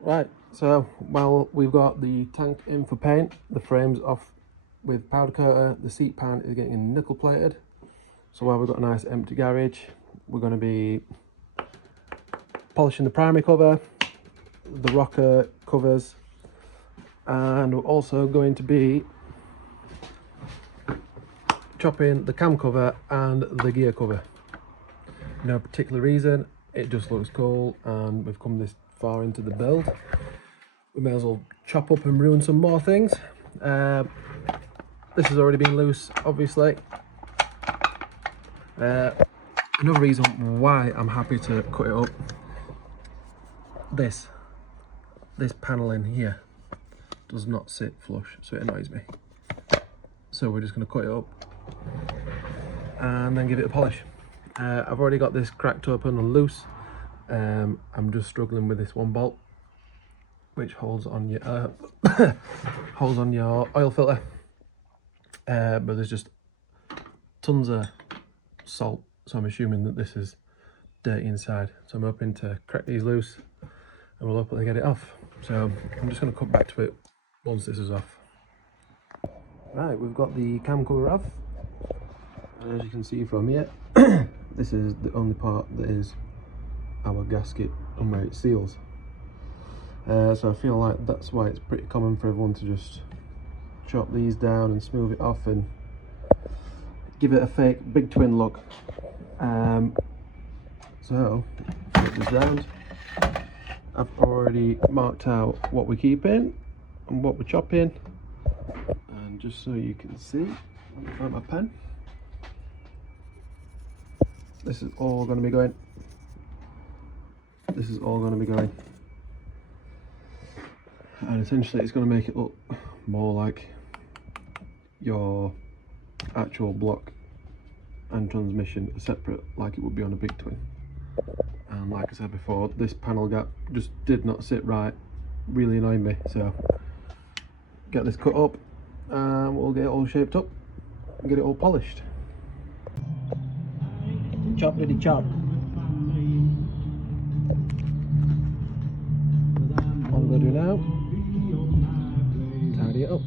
Right, so while we've got the tank in for paint, the frame's off with powder coater, the seat pan is getting nickel plated. So while we've got a nice empty garage, we're going to be polishing the primary cover, the rocker covers, and we're also going to be chopping the cam cover and the gear cover. No particular reason, it just looks cool, and we've come this far into the build. We may as well chop up and ruin some more things. This has already been loose, obviously. Another reason why I'm happy to cut it up, this panel in here does not sit flush, so it annoys me. So we're just going to cut it up and then give it a polish. I've already got this cracked open and loose. I'm just struggling with this one bolt, which holds on your holds on your oil filter. But there's just tons of salt, so I'm assuming that this is dirty inside. So I'm hoping to crack these loose and we'll hopefully get it off. So I'm just going to cut back to it once this is off. Right, we've got the cam cover off, and as you can see from here, this is the only part that is our gasket and where it seals. So I feel like that's why it's pretty common for everyone to just chop these down and smooth it off and give it a fake big twin look. So flip this round. I've already marked out what we're keeping and what we're chopping, and just so you can see, let me find my pen. This is all going to be going. This is all going to be going, and essentially it's going to make it look more like your actual block and transmission are separate, like it would be on a big twin. And like I said before, this panel gap just did not sit right, really annoyed me. So get this cut up and we'll get it all shaped up and get it all polished. Chop diddy chop. All I'm going to do now, tidy it up.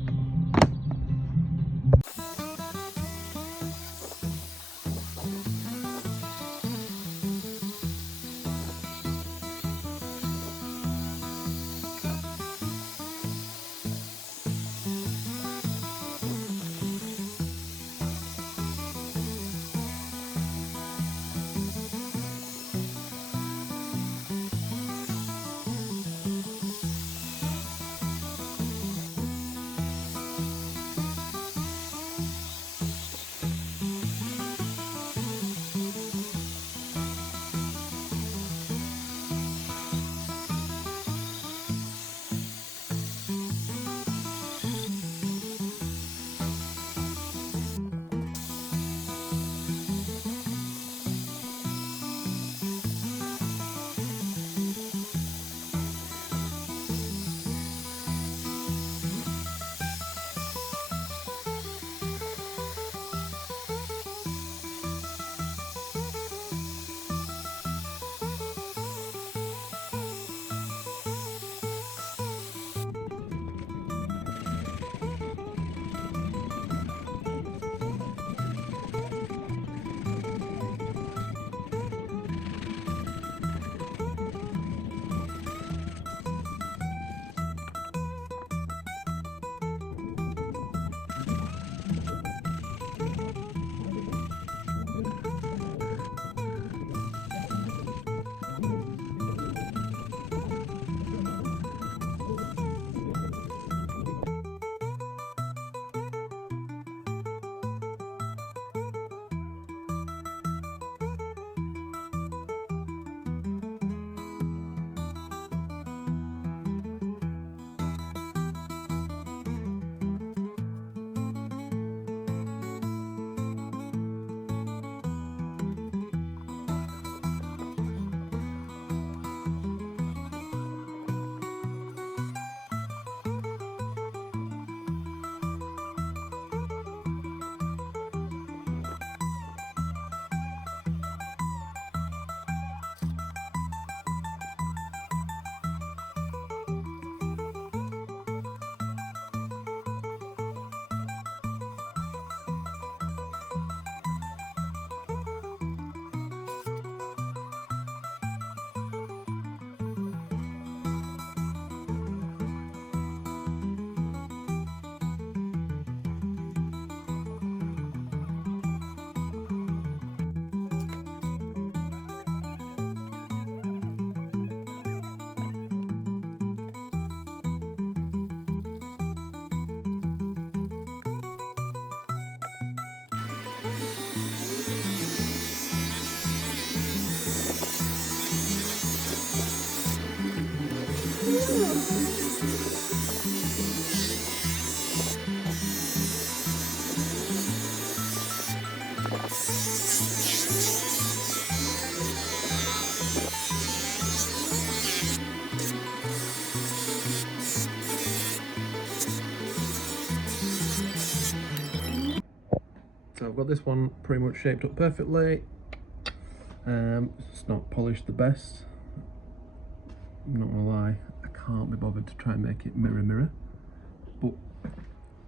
So I've got this one pretty much shaped up perfectly. It's not polished the best. I'm not gonna lie, I can't be bothered to try and make it mirror, but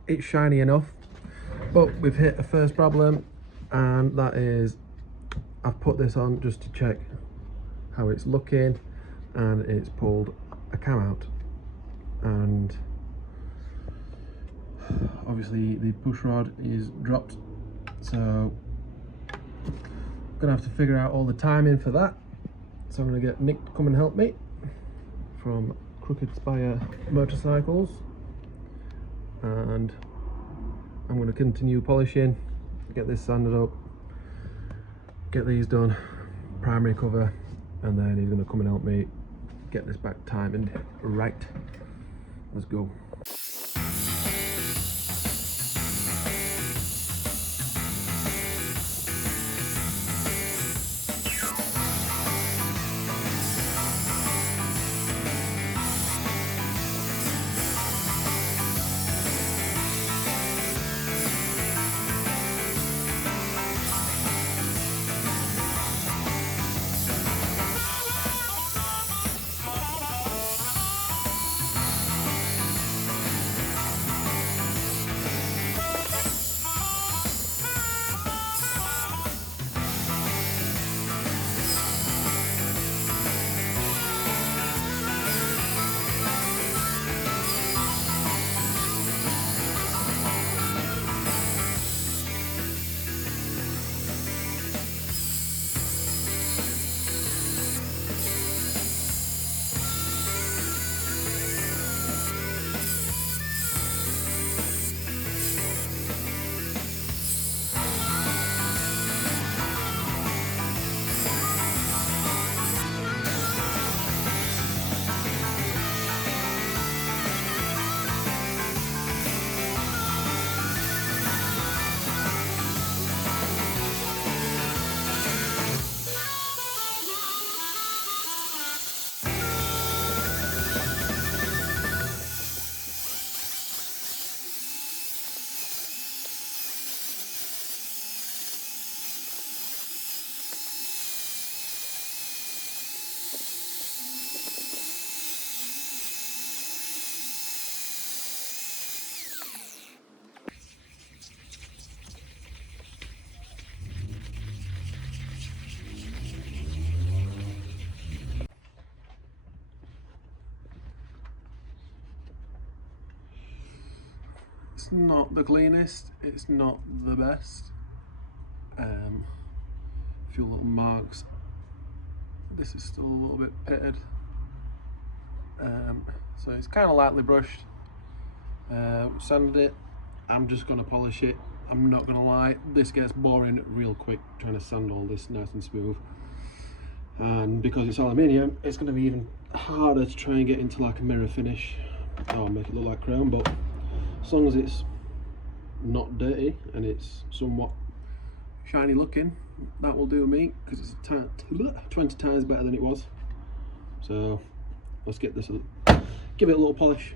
it's shiny enough. But we've hit a first problem, and that is I've put this on just to check how it's looking, and it's pulled a cam out, and obviously the push rod is dropped, so I'm gonna have to figure out all the timing for that. So I'm gonna get Nick to come and help me from Crooked Spire Motorcycles, and I'm going to continue polishing, get this sanded up, get these done, primary cover, and then he's going to come and help me get this back timed right. Let's go. It's not the cleanest, it's not the best. A few little marks. This is still a little bit pitted. So it's kind of lightly brushed. Sanded it. I'm just going to polish it. I'm not going to lie, this gets boring real quick trying to sand all this nice and smooth. And because it's aluminium, it's going to be even harder to try and get into like a mirror finish or make it look like chrome, but as long as it's not dirty and it's somewhat shiny looking, that will do me, because it's 20 times better than it was. So let's get this, give it a little polish.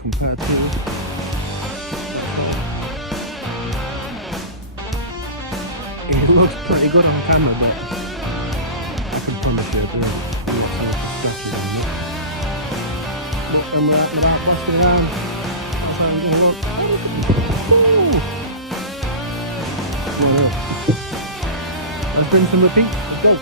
Compared to it looks pretty good on camera, but I can promise you there's lots of scratches on it. Look, and without blasting it down, that's how I'm going to look. Let's bring some repeat. Let's go.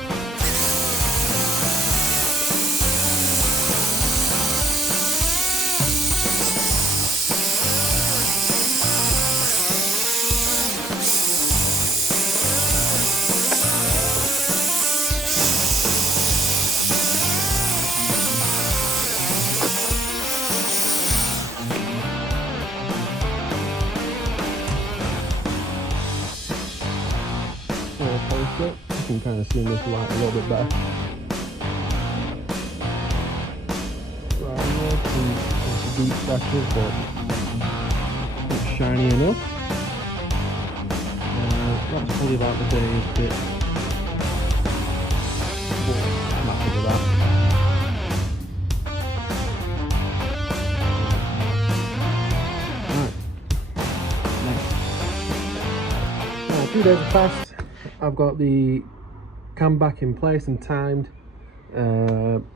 can kind of see in this light a little bit better. Right, some deep scratches, but it's shiny enough. That's probably about the day's bit. But I'm happy with that. Right. 2 days have passed. I've got the cam back in place and timed.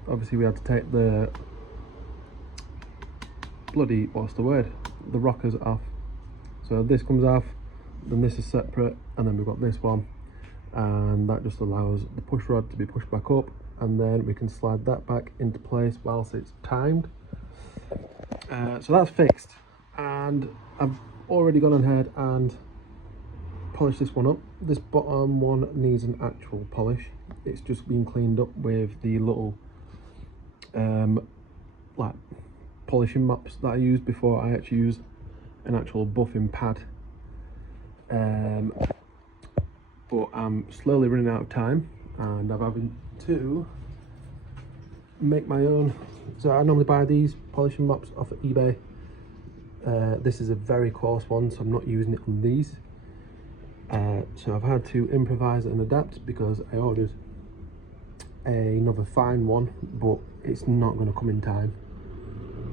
Obviously we had to take the the rockers off. So this comes off, then this is separate, and then we've got this one, and that just allows the push rod to be pushed back up, and then we can slide that back into place whilst it's timed. So that's fixed, and I've already gone ahead and polished this one up. This bottom one needs an actual polish. It's just been cleaned up with the little like polishing mops that I used before I actually used an actual buffing pad. But I'm slowly running out of time, and I'm having to make my own. So I normally buy these polishing mops off of eBay. This is a very coarse one, so I'm not using it on these. So I've had to improvise and adapt because I ordered another fine one, but it's not going to come in time,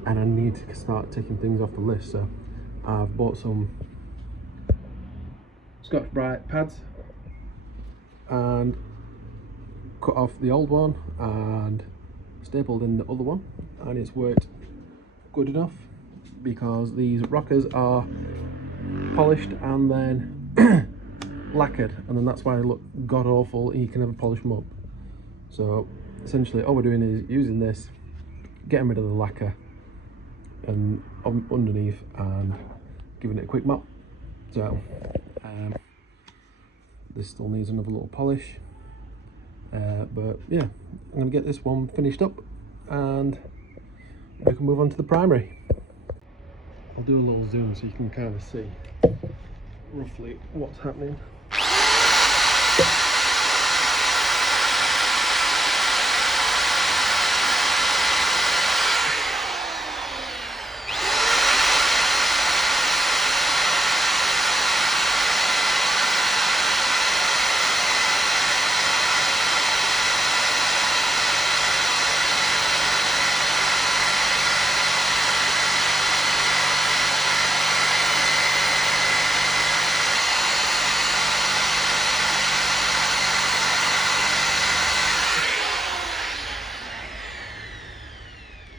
and I need to start taking things off the list. So I've bought some Scotch-Brite pads and cut off the old one and stapled in the other one, and it's worked good enough because these rockers are polished and then lacquered, and then that's why they look god awful and you can never polish them up. So essentially all we're doing is using this, getting rid of the lacquer and underneath, and giving it a quick mop. So this still needs another little polish, but yeah, I'm going to get this one finished up and we can move on to the primary. I'll do a little zoom so you can kind of see roughly what's happening.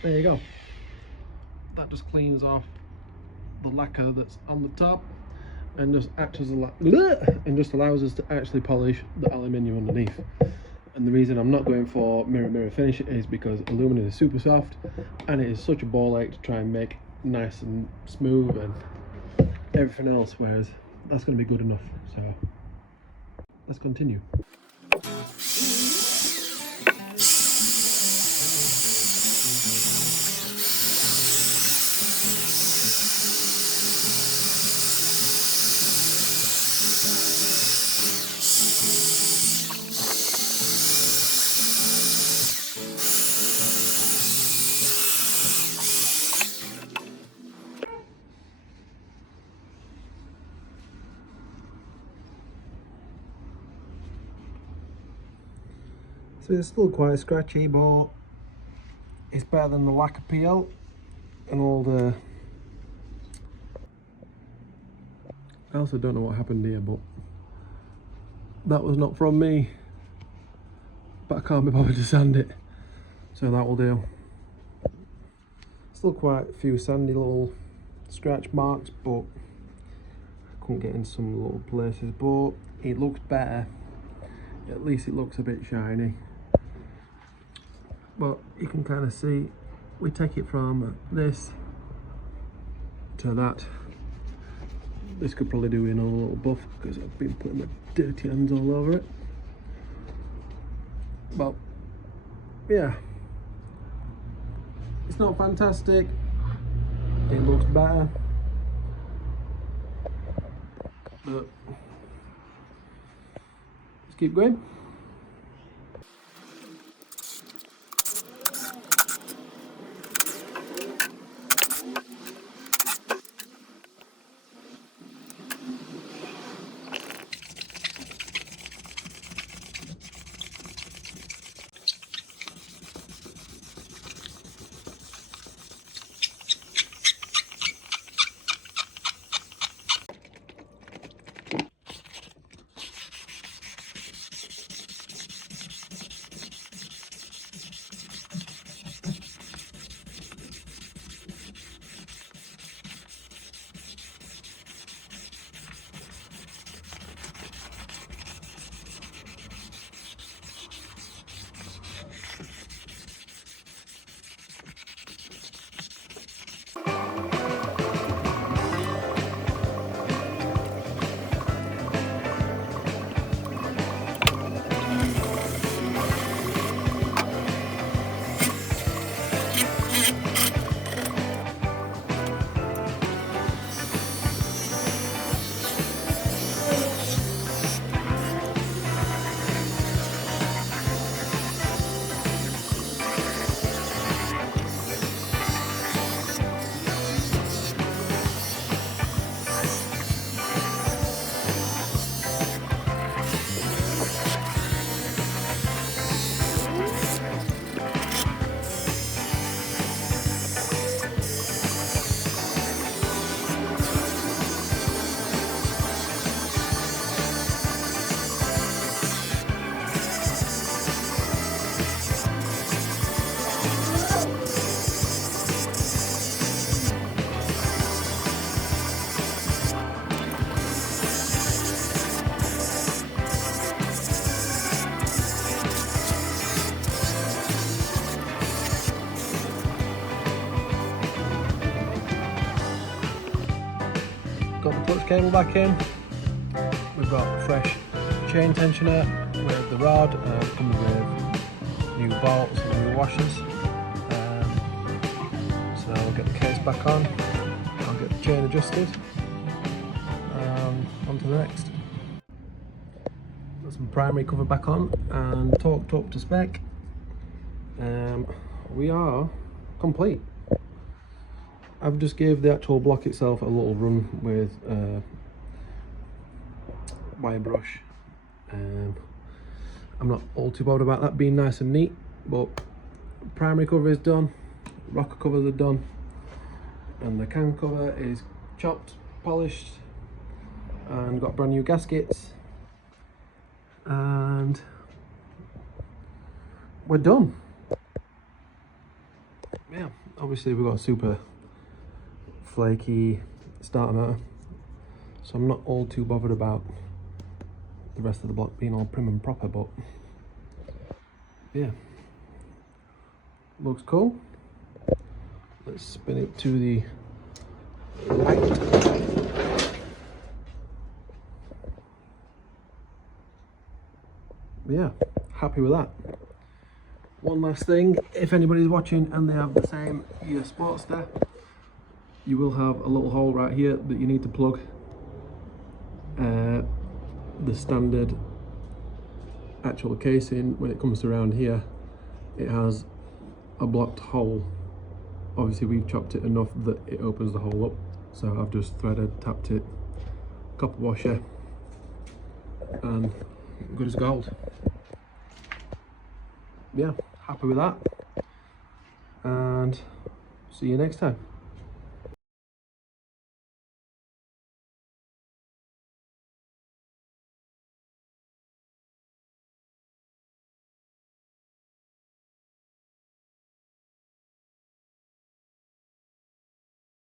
There you go. That just cleans off the lacquer that's on the top and just acts as and just allows us to actually polish the aluminium underneath. And the reason I'm not going for mirror finish is because aluminum is super soft and it is such a ball ache to try and make nice and smooth and everything else, whereas that's going to be good enough. So let's continue. So it's still quite scratchy, but it's better than the lacquer peel and all the... I also don't know what happened here, but that was not from me, but I can't be bothered to sand it, so that will do. Still quite a few sandy little scratch marks, but I couldn't get in some little places, but it looks better. At least it looks a bit shiny. But you can kind of see, we take it from this to that. This could probably do in a little buff because I've been putting my dirty hands all over it. But yeah, it's not fantastic. It looks better, but let's keep going. got the clutch cable back in. We've got a fresh chain tensioner with the rod, and it comes with new bolts and new washers. So I'll get the case back on, I'll get the chain adjusted, and on to the next. Got some primary cover back on and torqued up to spec. We are complete. I've just gave the actual block itself a little run with wire brush. I'm not all too bothered about that being nice and neat, but primary cover is done, rocker covers are done, and the can cover is chopped, polished, and got brand new gaskets, and we're done. Yeah, obviously we've got a super flaky starter motor, so I'm not all too bothered about the rest of the block being all prim and proper, but yeah, looks cool. Let's spin it to the light. Yeah, happy with that. One last thing, if anybody's watching and they have the same year Sportster, you will have a little hole right here that you need to plug. The standard actual casing, when it comes to around here, it has a blocked hole. Obviously we've chopped it enough that it opens the hole up, so I've just threaded, tapped it, copper washer, and good as gold. Yeah, happy with that, and see you next time.